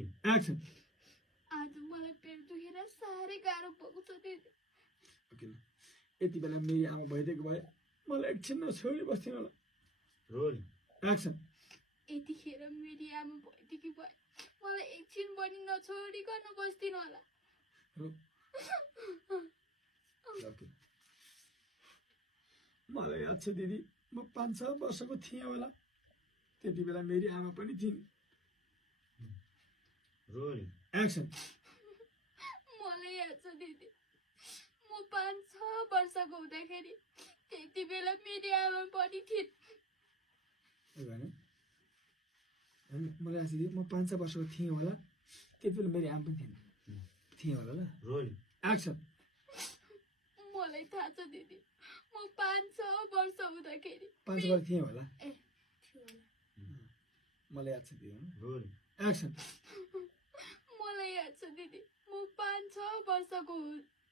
action आज मलाई पेट दुखेर साह्रै गाह्रो भएको छ दिदी किन यति बेला मेरी आमा भइदिएको भए मलाई एकछिन नछोडी बस्थ्यो होला एक्सन यतिखेर मेरी आमा भइदिएकी भए मलाई एकछिन पनि नछोडिकन बस्दिन होला मलाई याद छ दिदी म 5-6 वर्षको थिएँ होला त्यति बेला मेरी आमा पनि थिइन् एक्सन मलाई याद छ दिदी म 5-6 वर्षको हुँदाखेरि त्यति बेला मेरी आमा पनि थिइन् मलाई याद छ दिदी म 5-6 वर्षको थिएँ होला त्यति बेला मेरी आमा पनि थिएँ होला ल एक्सन मलाई थाहा छ दिदी म 5-6 वर्ष हुँदाखेरि 5 वर्ष थिएँ होला ए थियो होला मलाई याद छ दिदी एक्सन मलाई याद छ दिदी म 5-6 वर्षको